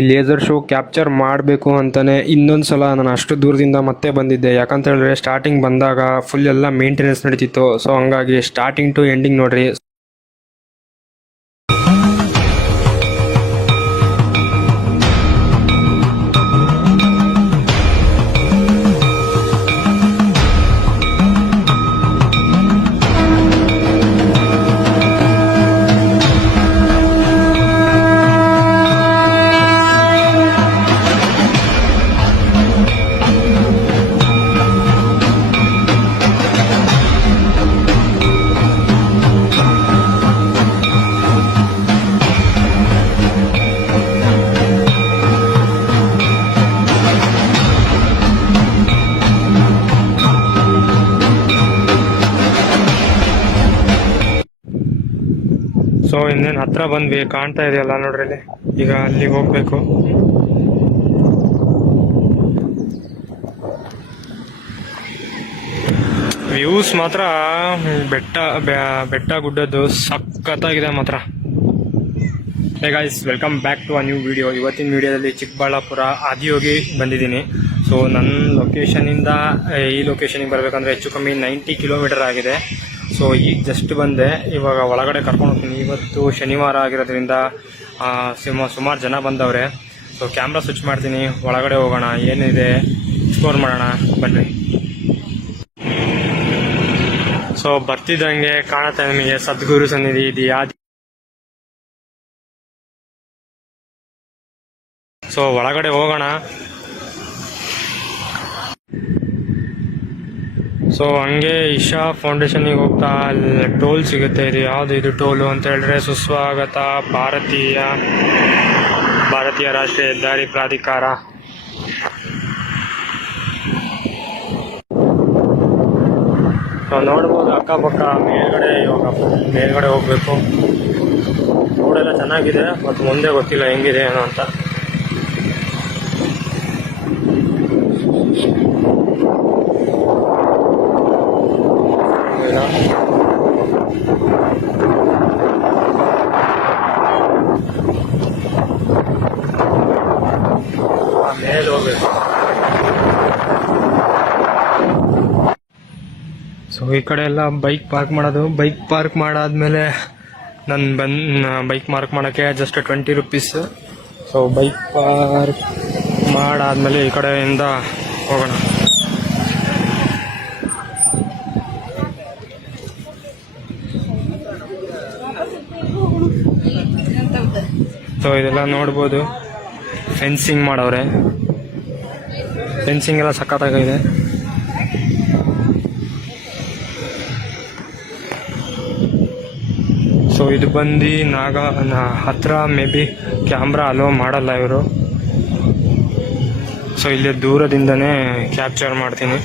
ಈ laser show capture ಮಾಡಬೇಕು ಅಂತಲೇ ಇನ್ನೊಂದು ಸಲ ನಾನು ಅಷ್ಟು ದೂರದಿಂದ ಮತ್ತೆ ಬಂದಿದ್ದೆ. ಯಾಕಂತ ಹೇಳಿದ್ರೆ ಸ್ಟಾರ್ಟಿಂಗ್ ಬಂದಾಗ ಫುಲ್ ಎಲ್ಲ ಮೇಂಟೆನೆನ್ಸ್ ನಡೀತಿತ್ತು. ಸೊ ಹಂಗಾಗಿ ಸ್ಟಾರ್ಟಿಂಗ್ ಟು ಎಂಡಿಂಗ್ ನೋಡ್ರಿ. ಸೊ ಇನ್ನೇನು ಹತ್ರ ಬಂದ್ವಿ, ಕಾಣ್ತಾ ಇದೆಯಲ್ಲ ನೋಡ್ರಿ ಇಲ್ಲಿ. ಈಗ ಅಲ್ಲಿಗೆ ಹೋಗ್ಬೇಕು. ವ್ಯೂಸ್ ಮಾತ್ರ ಬೆಟ್ಟ ಗುಡ್ಡದ್ದು ಸಖತ್ತಾಗಿದೆ ಮಾತ್ರ. Hey guys, welcome back to a new video. ಇವತ್ತಿನ ವಿಡಿಯೋದಲ್ಲಿ ಚಿಕ್ಕಬಳ್ಳಾಪುರ ಆದಿಯೋಗಿ ಬಂದಿದ್ದೀನಿ. ಸೊ ನನ್ನ ಲೊಕೇಶನಿಂದ ಈ ಲೊಕೇಶನಿಗೆ ಬರಬೇಕಂದ್ರೆ ಹೆಚ್ಚು ಕಮ್ಮಿ 90 ಕಿಲೋಮೀಟರ್ ಆಗಿದೆ. ಸೊ ಈಗ ಜಸ್ಟ್ ಬಂದೆ, ಇವಾಗ ಒಳಗಡೆ ಕರ್ಕೊಂಡು ಹೋಗ್ತೀನಿ. ಇವತ್ತು ಶನಿವಾರ ಆಗಿರೋದ್ರಿಂದ ಸುಮಾರು ಜನ ಬಂದವ್ರೆ. ಸೊ ಕ್ಯಾಮ್ರಾ ಸ್ವಿಚ್ ಮಾಡ್ತೀನಿ, ಒಳಗಡೆ ಹೋಗೋಣ, ಏನಿದೆ ಎಕ್ಸ್ಪ್ಲೋರ್ ಮಾಡೋಣ ಬನ್ನಿ. ಸೊ ಬರ್ತಿದ್ದಂಗೆ ಕಾಣುತ್ತೆ ನಿಮಗೆ ಸದ್ಗುರು ಸನ್ನಿಧಿ ಇದೆಯಾ. ಸೊ ಒಳಗಡೆ ಹೋಗೋಣ. ಸೊ ಹಂಗೆ ಇಶಾ ಫೌಂಡೇಶನ್ಗೆ ಹೋಗ್ತಾ ಅಲ್ಲಿ ಟೋಲ್ ಸಿಗುತ್ತೆ. ಇದು ಯಾವುದು ಇದು ಟೋಲು ಅಂತ ಹೇಳಿದ್ರೆ ಸುಸ್ವಾಗತ ಭಾರತೀಯ ರಾಷ್ಟ್ರೀಯ ಹೆದ್ದಾರಿ ಪ್ರಾಧಿಕಾರ. ಸೊ ನೋಡ್ಬೋದು ಅಕ್ಕಪಕ್ಕ ಮೇಲ್ಗಡೆ ಹೋಗ್ಬೇಕು. ರೋಡೆಲ್ಲ ಚೆನ್ನಾಗಿದೆ, ಮತ್ತು ಮುಂದೆ ಗೊತ್ತಿಲ್ಲ ಹೆಂಗಿದೆ ಏನೋ ಅಂತ. ಮೇಲೆ ಹೋಗ್ಬೇಕು. ಸೊ ಈ ಕಡೆ ಎಲ್ಲ ಬೈಕ್ ಪಾರ್ಕ್ ಮಾಡೋದು. ಬೈಕ್ ಪಾರ್ಕ್ ಮಾಡಾದ್ಮೇಲೆ ಬೈಕ್ ಪಾರ್ಕ್ ಮಾಡೋಕ್ಕೆ just 20 rupees. So bike park ಮಾಡಾದ್ಮೇಲೆ ಈ ಕಡೆಯಿಂದ ಹೋಗೋಣ. ಸೊ ಇದೆಲ್ಲ ನೋಡ್ಬೋದು, ಫೆನ್ಸಿಂಗ್ ಮಾಡವ್ರೆ. ಫೆನ್ಸಿಂಗ್ ಎಲ್ಲ ಸಖತ್ತಾಗಿದೆ. ಸೊ ಇದು ಬಂದು ಹತ್ರ ಮೇ ಬಿ ಕ್ಯಾಮ್ರಾ ಅಲೋ ಮಾಡಲ್ಲ ಇವರು. ಸೊ ಇಲ್ಲಿ ದೂರದಿಂದನೇ ಕ್ಯಾಪ್ಚರ್ ಮಾಡ್ತೀನಿ.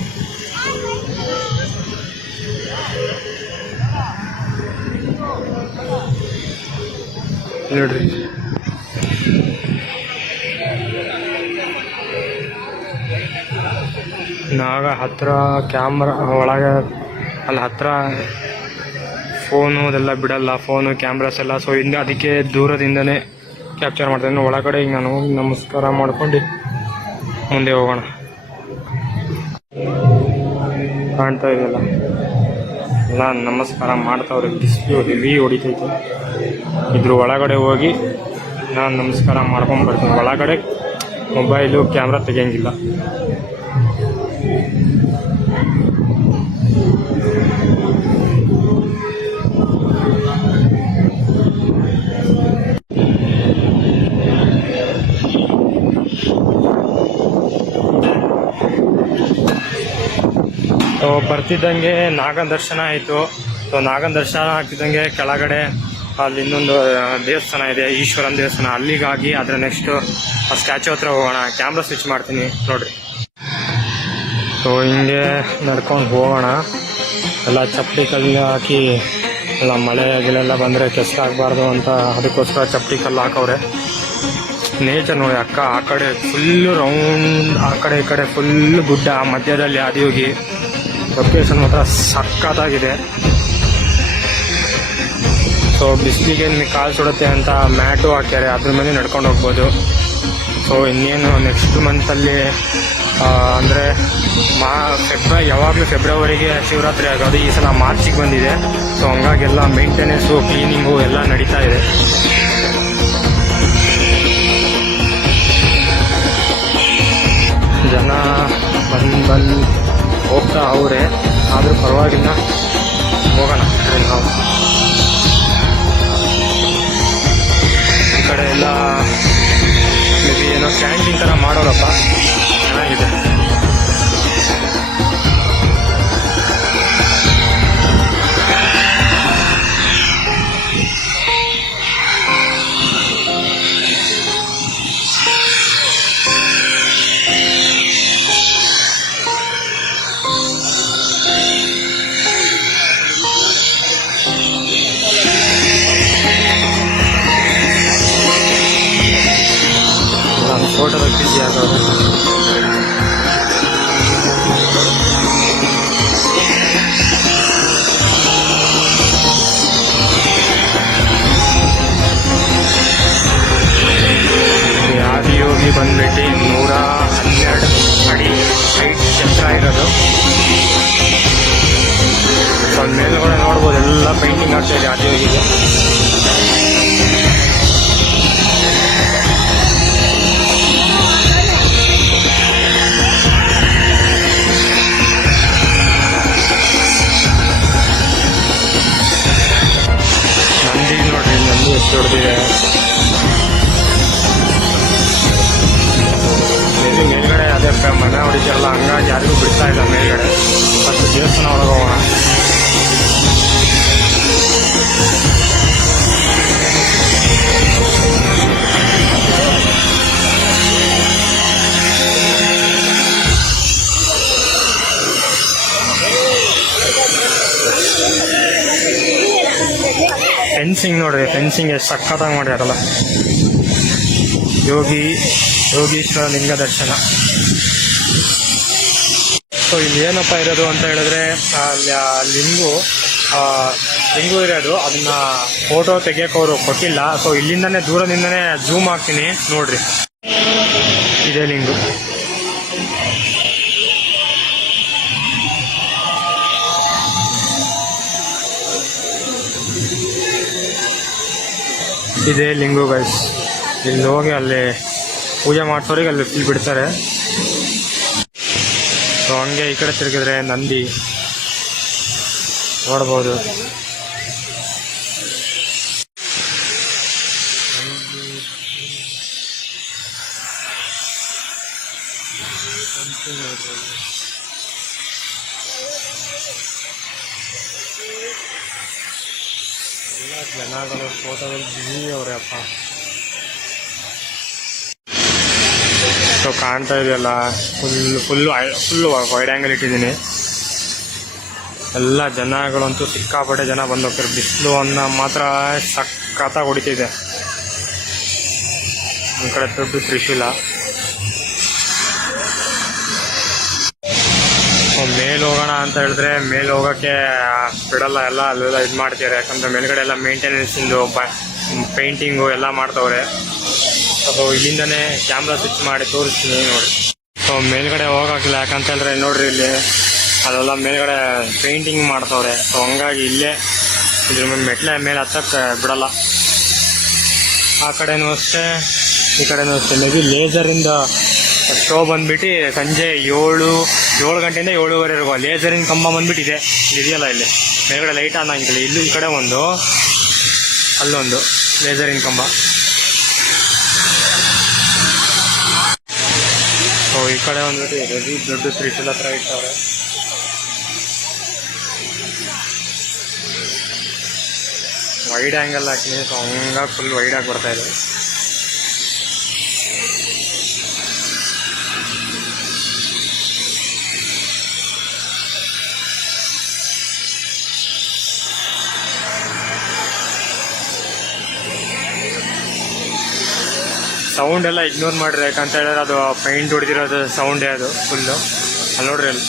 ನೋಡ್ರಿ, ಹತ್ರ ಕ್ಯಾಮ್ರಾ ಒಳಗೆ ಅಲ್ಲಿ ಹತ್ರ ಫೋನು ಅದೆಲ್ಲ ಬಿಡಲ್ಲ, ಫೋನು ಕ್ಯಾಮ್ರಾಸ್ ಎಲ್ಲ. ಸೊ ಇಂದ ಅದಕ್ಕೆ ದೂರದಿಂದನೇ ಕ್ಯಾಪ್ಚರ್ ಮಾಡ್ತೀನಿ. ಒಳಗಡೆ ಈಗ ನಾನು ಹೋಗಿ ನಮಸ್ಕಾರ ಮಾಡ್ಕೊಂಡು ಮುಂದೆ ಹೋಗೋಣ. ಕಾಣ್ತಾ ಇದೆಯಲ್ಲ, ಎಲ್ಲ ನಮಸ್ಕಾರ ಮಾಡ್ತಾವ್ರೆ. ಬಿಸಿಲು ಹೆವಿ ಹೊಡಿತೈತೆ. ಇದ್ರ ಒಳಗಡೆ ಹೋಗಿ ನಾನು ನಮಸ್ಕಾರ ಮಾಡ್ಕೊಂಡು ಬರ್ತೀನಿ. ಒಳಗಡೆ ಮೊಬೈಲು ಕ್ಯಾಮ್ರಾ ತೆಗಿಯಂಗಿಲ್ಲ. ಬರ್ತಿದ್ದಂಗೆ ನಾಗನ ದರ್ಶನ ಆಯಿತು. ಸೊ ನಾಗನ ದರ್ಶನ ಆಗ್ತಿದ್ದಂಗೆ ಕೆಳಗಡೆ ಅಲ್ಲಿ ಇನ್ನೊಂದು ದೇವಸ್ಥಾನ ಇದೆ, ಈಶ್ವರನ ದೇವಸ್ಥಾನ. ಅಲ್ಲಿಗಾಗಿ ಅದರ ನೆಕ್ಸ್ಟ್ ಆ ಸ್ಟ್ಯಾಚು ಹತ್ರ ಹೋಗೋಣ. ಕ್ಯಾಮ್ರಾ ಸ್ವಿಚ್ ಮಾಡ್ತೀನಿ ನೋಡ್ರಿ. ಸೊ ಹಿಂಗೆ ನಡ್ಕೊಂಡು ಹೋಗೋಣ. ಎಲ್ಲ ಚಪ್ಪಲಿ ಕಲ್ಲು ಹಾಕಿ, ಎಲ್ಲ ಮಳೆ ಗಿಳೆಲ್ಲ ಬಂದರೆ ಕೆಸರಾಗಬಾರ್ದು ಅಂತ ಅದಕ್ಕೋಸ್ಕರ ಚಪ್ಪಲಿ ಕಲ್ಲು ಹಾಕವ್ರೆ. ನೇಚರ್ ನೋಡಿ, ಆ ಕಡೆ ಫುಲ್ಲು ರೌಂಡ್, ಆ ಕಡೆ ಈ ಕಡೆ ಫುಲ್ ಗುಡ್ಡ, ಮಧ್ಯದಲ್ಲಿ ಆದಿಯೋಗಿ. ಲೊಕೇಶನ್ ಮಾತ್ರ ಸಖತ್ತಾಗಿದೆ. ಸೊ ಬಿಸಿಲಿಗೆ ನಿಮಗೆ ಕಾಲು ಸುಡುತ್ತೆ ಅಂತ ಮ್ಯಾಟು ಹಾಕ್ಯಾರೆ, ಅದ್ರ ಮೇಲೆ ನಡ್ಕೊಂಡು ಹೋಗ್ಬೋದು. ಸೊ ಇನ್ನೇನು ನೆಕ್ಸ್ಟ್ ಮಂತಲ್ಲಿ ಅಂದರೆ ಯಾವಾಗಲೂ ಫೆಬ್ರವರಿಗೆ ಶಿವರಾತ್ರಿ ಆಗೋದು, ಈ ಸಲ ಮಾರ್ಚಿಗೆ ಬಂದಿದೆ. ಸೊ ಹಂಗಾಗಿ ಎಲ್ಲ ಮೇಂಟೆನೆನ್ಸು ಕ್ಲೀನಿಂಗು ಎಲ್ಲ ನಡೀತಾ ಇದೆ. ಜನ ಬಂದು ಹೋಗ್ತಾ ಅವರೇ, ಆದರೂ ಪರವಾಗಿಲ್ಲ, ಹೋಗೋಣ ನಾವು. ಈ ಕಡೆ ಎಲ್ಲ ಮೇಬಿ ಏನೋ ಕ್ಯಾಂಟೀನ್ ಥರ ಮಾಡೋರಪ್ಪ, ಚೆನ್ನಾಗಿದೆ. ಫೋಟೋ ಬಿಸಿ ಆಗೋದು. ಆದಿಯೋಗಿ ಬಂದ್ಬಿಟ್ಟು 112 ಅಡಿ ಹೈಟ್ ಎತ್ತರ ಇರೋದು. ಸೊ ಮೇಲ್ಗಡೆ ನೋಡ್ಬೋದು, ಎಲ್ಲ ಪೇಂಟಿಂಗ್ ಆಗ್ತಾ ಇದೆ ಆದಿಯೋಗಿಗೆ. ಎಷ್ಟು ದೊಡ್ಡದಿದೆ. ಮೇಲ್ಗಡೆ ಅದೇ ಮನೆ ಹೊಡಿತಾರಲ್ಲ, ಹಂಗಾಗಿ ಯಾರಿಗೂ ಬಿಡ್ತಾ ಇಲ್ಲ ಮೇಲ್ಗಡೆ. ಫಸ್ಟ್ ದೇವಸ್ಥಾನ ಒಳಗೆ ಹೋಗೋಣ. ಫೆನ್ಸಿಂಗ್ ನೋಡ್ರಿ, ಫೆನ್ಸಿಂಗ್ ಎಷ್ಟು ಸಖತ್ತಾಗಿ ಮಾಡ್ಯಾರಲ್ಲ. ಯೋಗೀಶ್ವರ ಲಿಂಗ ದರ್ಶನ. ಸೊ ಇಲ್ಲಿ ಏನಪ್ಪ ಇರೋದು ಅಂತ ಹೇಳಿದ್ರೆ, ಲಿಂಗು ಇರೋದು, ಅದನ್ನ ಫೋಟೋ ತೆಗಿಯೋಕೆ ಕೊಟ್ಟಿಲ್ಲ. ಸೊ ಇಲ್ಲಿಂದನೇ ದೂರದಿಂದನೇ ಜೂಮ್ ಹಾಕ್ತೀನಿ ನೋಡ್ರಿ, ಇದೇ ಲಿಂಗು. ಇದೇ ಲಿಂಗು ಗೈಸ್. ಇಲ್ಲಿ ಹೋಗಿ ಅಲ್ಲಿ ಪೂಜೆ ಮಾಡ್ಸೋರಿಗೆ ಅಲ್ಲಿ ಫುಲ್ ಬಿಡ್ತಾರೆ. ಸೊ ಹಂಗೆ ಈ ಕಡೆ ತಿರುಗಿದ್ರೆ ನಂದಿ ನೋಡ್ಬೋದು. ಎಲ್ಲ ಜನಗಳು ಫೋಟೋದಲ್ಲಿ ಬಿಸಿ ಅವ್ರೆ ಅಪ್ಪ. ಸೊ ಕಾಣ್ತಾ ಇದೆಯಲ್ಲ, ಫುಲ್ಲು ವೈಡ್ ಆ್ಯಂಗಲ್ ಇಟ್ಟಿದ್ದೀನಿ. ಎಲ್ಲ ಜನಗಳಂತೂ ಸಿಕ್ಕಾಪಟ್ಟೆ ಜನ ಬಂದು ಹೋಗ್ತಾರೆ. ಬಿಸಿಲು ಅನ್ನ ಮಾತ್ರ ಸಖತ್ತಾಗಿ ಹೊಡಿತಿದೆ. ಒಂದು ಕಡೆ ದೊಡ್ಡ ತ್ರಿಶೂಲ. ಮೇಲೆ ಹೋಗೋಣ ಅಂತ ಹೇಳಿದ್ರೆ ಮೇಲೆ ಹೋಗೋಕ್ಕೆ ಬಿಡಲ್ಲ, ಎಲ್ಲ ಅಲ್ಲೆಲ್ಲ ಇದು ಮಾಡ್ತಾರೆ. ಯಾಕಂದರೆ ಮೇಲ್ಗಡೆ ಎಲ್ಲ ಮೇಂಟೆನೆನ್ಸಿಂದು ಪೇಂಟಿಂಗು ಎಲ್ಲ ಮಾಡ್ತವ್ರೆ. ಅದು ಇಲ್ಲಿಂದನೇ ಕ್ಯಾಮ್ರಾ ಸ್ವಿಚ್ ಮಾಡಿ ತೋರಿಸ್ತೀನಿ ನೋಡಿ. ಸೊ ಮೇಲ್ಗಡೆ ಹೋಗೋಕ್ಕಿಲ್ಲ, ಯಾಕಂತ ಹೇಳಿದ್ರೆ ನೋಡ್ರಿ ಇಲ್ಲಿ ಅದೆಲ್ಲ ಮೇಲ್ಗಡೆ ಪೇಂಟಿಂಗ್ ಮಾಡ್ತವ್ರೆ. ಸೊ ಹಂಗಾಗಿ ಇಲ್ಲೇ ಇದ್ರ ಮೆಟ್ಲೆ ಮೇಲೆ ಹತ್ತಕ್ಕೆ ಬಿಡಲ್ಲ. ಆ ಕಡೆನೂ ಅಷ್ಟೇ, ಈ ಕಡೆನೂ ಅಷ್ಟೇ. ಮೇಬಿ ಲೇಸರಿಂದ ಶೋ ಬಂದ್ಬಿಟ್ಟು ಸಂಜೆ 7 ಗಂಟೆಯಿಂದ 7:30ವರೆಗೂ. ಲೇಸರಿನ ಕಂಬ ಬಂದ್ಬಿಟ್ಟಿದೆ, ಇದೆಯಲ್ಲ ಇಲ್ಲಿ ಮೇಲ್ಗಡೆ ಲೈಟ್ ಆನ್ ಆಗಿಲ್ಲ. ಇಲ್ಲೂ ಈ ಕಡೆ ಒಂದು, ಅಲ್ಲೊಂದು ಲೇಸರಿನ ಕಂಬ. ಸೊ ಈ ಕಡೆ ಬಂದ್ಬಿಟ್ಟು ರೆಡಿ ದೊಡ್ಡ ತ್ರಿಶೂಲ ಹತ್ರ ಇಟ್ಟವ್ರೆ. ವೈಡ್ ಆ್ಯಂಗಲ್ ಹಾಕಿನಿ. ಸೊ ಹಂಗಾಗಿ ಫುಲ್ ವೈಡಾಗಿ ಬರ್ತಾ ಇದೆ. ಸೌಂಡ್ ಎಲ್ಲ ಇಗ್ನೋರ್ ಮಾಡಿರಿ, ಯಾಕಂತ ಹೇಳಿದ್ರೆ ಅದು ಪೈಂಟ್ ಹೊಡೆದಿರೋದು ಸೌಂಡೇ ಅದು ಫುಲ್ಲು. ಅಲ್ಲಿ ನೋಡ್ರಿ, ಅಲ್ಲಿ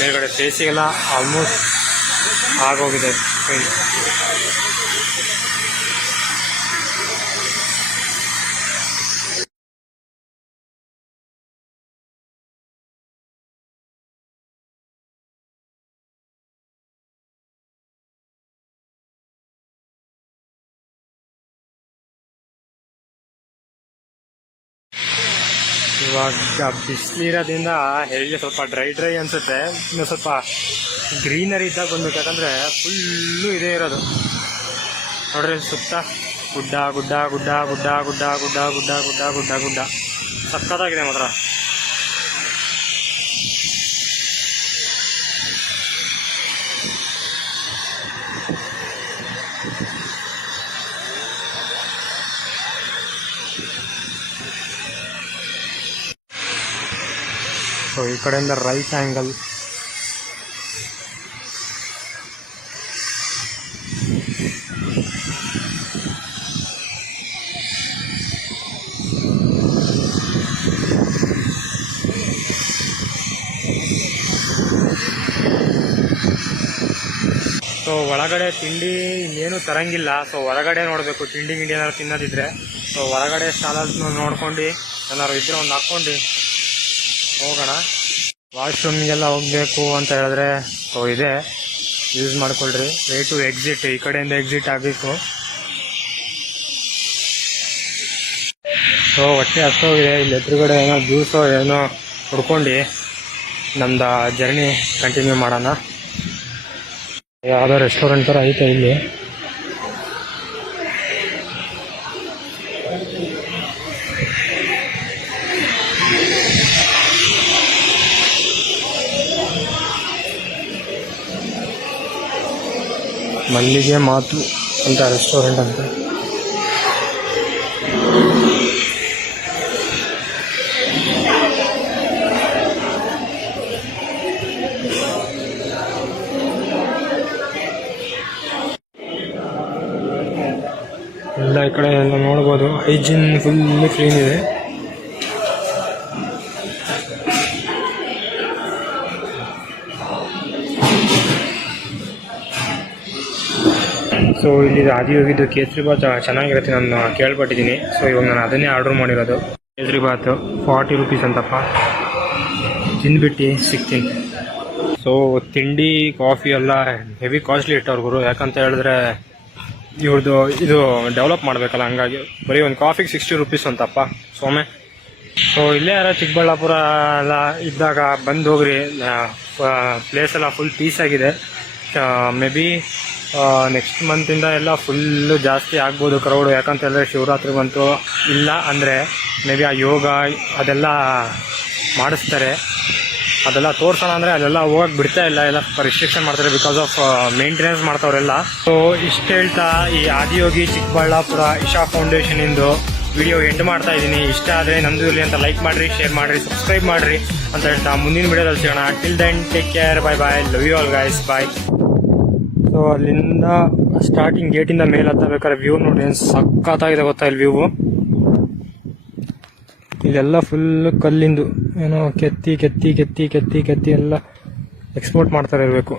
ಮೇಲ್ಗಡೆ ಫೇಸಿಗೆಲ್ಲ ಆಲ್ಮೋಸ್ಟ್ ಆಗೋಗಿದೆ ಪೈಂಟ್. ಇವಾಗ ಬಿಸಿಲಿರೋದ್ರಿಂದ ಹೇಳಿ ಸ್ವಲ್ಪ ಡ್ರೈ ಅನ್ಸುತ್ತೆ. ಇನ್ನು ಸ್ವಲ್ಪ ಗ್ರೀನರಿ ಇದ್ದಾಗ ಬಂದ್ಬೇಕು, ಯಾಕಂದರೆ ಫುಲ್ಲು ಇದೇ ಇರೋದು ನೋಡ್ರಿ. ಸುತ್ತ ಗುಡ್ಡ ಗುಡ್ಡ ಗುಡ್ಡ ಗುಡ್ಡ ಗುಡ್ಡ ಗುಡ್ಡ ಗುಡ್ಡ ಗುಡ್ಡ ಗುಡ್ಡ ಗುಡ್ಡ ಸಕ್ಕತ್ತಾಗಿದೆ ಮಾತ್ರ. ಸೊ ಈ ಕಡೆಯಿಂದ ರೈಟ್ ಆ್ಯಂಗಲ್, ಸೊ ಒಳಗಡೆ ತಿಂಡಿ ಇನ್ನೇನು ತರಂಗಿಲ್ಲ. ಸೊ ಹೊರಗಡೆ ನೋಡಬೇಕು, ತಿಂಡಿ ಏನಾದ್ರು ತಿನ್ನೋದಿದ್ರೆ. ಸೊ ಹೊರಗಡೆ ಸ್ಟಾಲಲ್ಲಿ ನೋಡ್ಕೊಂಡು ಏನಾದ್ರು ಇದ್ರೆ ಒಂದು ಹಾಕ್ಕೊಂಡು ಹೋಗೋಣ. ವಾಶ್ರೂಮ್ಗೆಲ್ಲ ಹೋಗಬೇಕು ಅಂತ ಹೇಳಿದ್ರೆ ಸೊ ಇದೆ, ಯೂಸ್ ಮಾಡ್ಕೊಳ್ರಿ. ವೇ ಟು ಎಕ್ಸಿಟ್, ಈ ಕಡೆಯಿಂದ ಎಕ್ಸಿಟ್ ಆಗಬೇಕು. ಸೊ ಹೊಟ್ಟೆ ಹಸ್ತೋಗಿದೆ. ಇಲ್ಲಿ ಎದುರುಗಡೆ ಏನೋ ಜ್ಯೂಸೋ ಏನೋ ಹುಡ್ಕೊಂಡು ನಮ್ದು ಜರ್ನಿ ಕಂಟಿನ್ಯೂ ಮಾಡೋಣ. ಯಾವುದೋ ರೆಸ್ಟೋರೆಂಟ್ ಥರ ಐತೆ ಇಲ್ಲಿ. ಮಲ್ಲಿಗೆ ಮಾತು ಅಂತ ರೆಸ್ಟೋರೆಂಟ್ ಅಂತ. ಎಲ್ಲ ಈ ಕಡೆ ಎಲ್ಲ ನೋಡ್ಬೋದು, ಹೈಜೀನ್ ಫುಲ್ ಕ್ಲೀನ್ ಇದೆ. ಸೊ ಇಲ್ಲಿ ಆದಿಯೋಗಿದ್ದು ಕೇಸರಿ ಬಾತ್ ಚೆನ್ನಾಗಿರುತ್ತೆ, ನಾನು ಕೇಳ್ಪಟ್ಟಿದ್ದೀನಿ. ಸೊ ಇವಾಗ ನಾನು ಅದನ್ನೇ ಆರ್ಡ್ರ್ ಮಾಡಿರೋದು. ಕೇಸರಿ ಬಾತು 40 ರೂಪೀಸ್ ಅಂತಪ್ಪ, ತಿಂದ್ಬಿಟ್ಟು ಸಿಗ್ತೀನಿ. ಸೊ ತಿಂಡಿ ಕಾಫಿ ಎಲ್ಲ ಹೆವಿ ಕಾಸ್ಟ್ಲಿ ಇಟ್ಟವ್ರು ಗುರು, ಯಾಕಂತ ಹೇಳಿದ್ರೆ ಇವ್ರದ್ದು ಇದು ಡೆವಲಪ್ ಮಾಡಬೇಕಲ್ಲ, ಹಂಗಾಗಿ ಬರೀ ಒಂದು ಕಾಫಿಗೆ 60 ರೂಪೀಸ್ ಅಂತಪ್ಪ ಸೋಮೆ. ಸೊ ಇಲ್ಲೇ ಯಾರೋ ಚಿಕ್ಕಬಳ್ಳಾಪುರ ಎಲ್ಲ ಇದ್ದಾಗ ಬಂದು ಹೋಗ್ರಿ, ಪ್ಲೇಸ್ ಎಲ್ಲ ಫುಲ್ ಪೀಸ್ ಆಗಿದೆ. ಮೇ ಬಿ ನೆಕ್ಸ್ಟ್ ಮಂತಿಂದ ಎಲ್ಲ ಫುಲ್ಲು ಜಾಸ್ತಿ ಆಗ್ಬೋದು ಕ್ರೌಡು, ಯಾಕಂತ ಹೇಳಿದ್ರೆ ಶಿವರಾತ್ರಿ ಬಂತು. ಇಲ್ಲ ಅಂದರೆ ಮೇ ಬಿ ಆ ಯೋಗ ಅದೆಲ್ಲ ಮಾಡಿಸ್ತಾರೆ, ಅದೆಲ್ಲ ತೋರ್ಸೋಣ ಅಂದರೆ ಅಲ್ಲೆಲ್ಲ ಹೋಗಕ್ಕೆ ಬಿಡ್ತಾ ಇಲ್ಲ, ಎಲ್ಲ ರಿಸ್ಟ್ರಿಕ್ಷನ್ ಮಾಡ್ತಾರೆ ಬಿಕಾಸ್ ಆಫ್ ಮೇಂಟೆನೆನ್ಸ್ ಮಾಡ್ತಾವ್ರೆಲ್ಲ. ಸೊ ಇಷ್ಟು ಹೇಳ್ತಾ ಈ ಆದಿಯೋಗಿ ಚಿಕ್ಕಬಳ್ಳಾಪುರ ಇಶಾ ಫೌಂಡೇಶನ್ ಇಂದು ವಿಡಿಯೋ ಎಂಡ್ ಮಾಡ್ತಾ ಇದ್ದೀನಿ. ಇಷ್ಟ ಆದರೆ ನಮ್ದು ಇಲ್ಲಿ ಅಂತ ಲೈಕ್ ಮಾಡಿರಿ, ಶೇರ್ ಮಾಡಿರಿ, ಸಬ್ಸ್ಕ್ರೈಬ್ ಮಾಡಿರಿ ಅಂತ ಹೇಳ್ತಾ ಮುಂದಿನ ವಿಡಿಯೋದಲ್ಲಿ ಸಿಗೋಣ. Till then take care, bye bye, love you all guys, bye. So ಅಲ್ಲಿಂದ ಸ್ಟಾರ್ಟಿಂಗ್ ಗೇಟಿಂದ ಮೇಲೆ ಹತ್ತಬೇಕಾದ್ರೆ ವ್ಯೂ ನೋಡಿ ಏನು ಸಕ್ಕತ್ತಾಗಿದೆ ಗೊತ್ತಾ ಇಲ್ಲಿ ವ್ಯೂ. ಇಲ್ಲೆಲ್ಲ ಫುಲ್ ಕಲ್ಲಿಂದು ಏನೋ ಕೆತ್ತಿ ಕೆತ್ತಿ ಕೆತ್ತಿ ಕೆತ್ತಿ ಕೆತ್ತಿ ಎಲ್ಲ ಎಕ್ಸ್ಪೋರ್ಟ್ ಮಾಡ್ತಾರೆ ಇರಬೇಕು.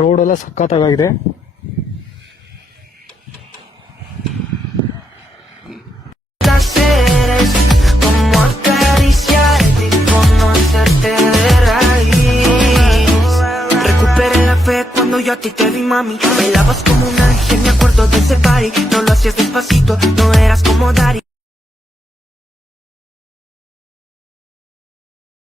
ರೋಡೆಲ್ಲ ಸಕ್ಕತ್ತಾಗಿದೆ. Yo a ti te vi, mami, bailabas como un ángel, me acuerdo de ese party. No lo hacías despacito, no eras como Dari.